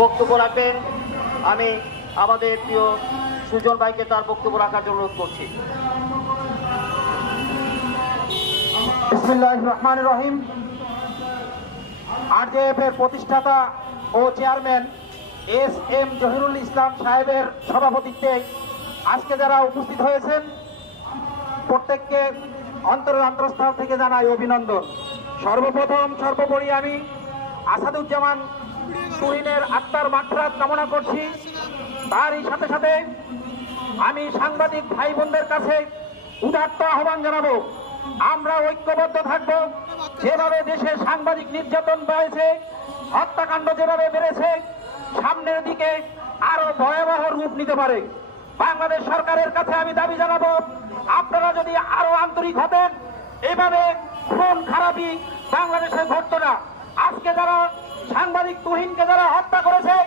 বক্তব্য রাখবেন। আমি আমাদের প্রিয় সুজন ভাইকে তার বক্তব্য রাখার জন্য অনুরোধ করছি। বিসমিল্লাহির রহমানির রহিম। আরজেএফ এর প্রতিষ্ঠাতা ও চেয়ারম্যান এস.এম. জহিরুল ইসলাম সাহেবের সভাপতিত্বে আজকে যারা উপস্থিত হয়েছেন প্রত্যেককে অন্তরের অন্তঃস্থল থেকে জানাই অভিনন্দন। সর্বপ্রথম সর্বোপরি আমি আসাদুজ্জামান তুহিনের আত্মার মাগফিরাত কামনা করছি। তারই সাথে সাথে আমি সাংবাদিক ভাই বোনদের কাছে উদাত্ত আহ্বান জানাবো, আমরা ঐক্যবদ্ধ থাকবো। যেভাবে দেশে সাংবাদিক নির্যাতন বেড়েছে, হত্যাকাণ্ড যেভাবে বেড়েছে, সামনের দিকে আরো ভয়াবহ রূপ নিতে পারে। বাংলাদেশ সরকারের কাছে আমি দাবি জানাবো, আপনারা যদি আরো আন্তরিক হতেন, এভাবে খুন খারাপি বাংলাদেশে ঘটতো না। আজকে যারা সাংবাদিক তুহিনকে যারা হত্যা